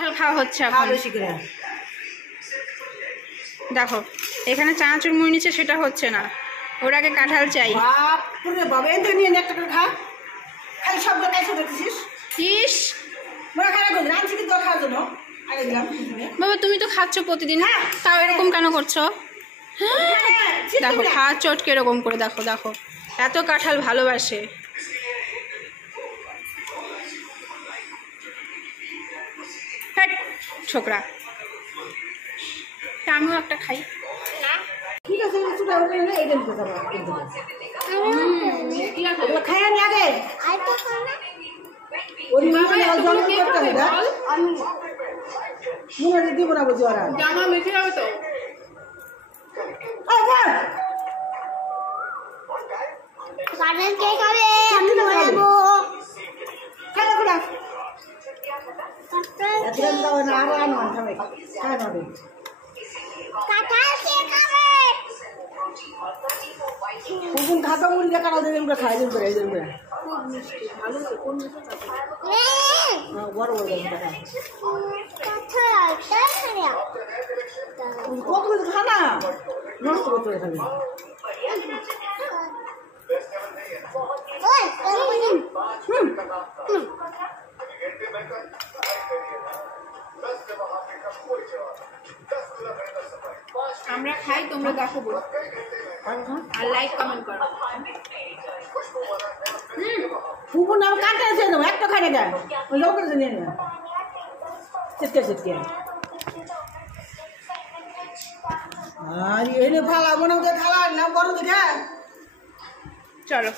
কাঁঠাল খাওয়া হচ্ছে এখন বেশি করে। দেখো এখানে চানাচুর মুড়ি নিচ্ছে, সেটা হচ্ছে না, ওর আগে কাঁঠাল চাই। বাপরে বাবা, এতে নিয়ে একটা করে খা, খালি সবগুলো খাইছো দেখছিস। ইস মনে খারাপ করবি, রাঁধছি কি তোর খাওয়ার জন্য আগে দিলাম। বাবা তুমি তো খাচ্ছ প্রতিদিন, তাও এরকম কেন করছো? দেখো খাওয়ার চটকে এরকম করে, দেখো দেখো এত কাঁঠাল ভালোবাসে। হ্যাট ছোকরা, আমিও একটা খাই। ঠিক আছে, এইটা নিতে যাবো কিন্তু খাই আমি আগে। ওর জন্ম করতে হবে, মনে দিব না বুঝি ওরা জামা মেখে যাবে তো। আরো আনমান খাবে, খায় নবে খাতা মুড়ি দেখা আমরা খাই দিন করে এই দিন করে বড় বড় কত কিছু খানা নষ্ট করতে খাবি। আমরা খাই, তোমরা দেখো বলো আর লাইক কমেন্ট করো। ফুপুর নাম কাটতে আছে দেবো, একটা খাই না যায় ওই লোকের নিয়ে নেবে চিটকে চিটকে। আর এনে ফালা মনে হচ্ছে খালা না বড় দিকে চলো।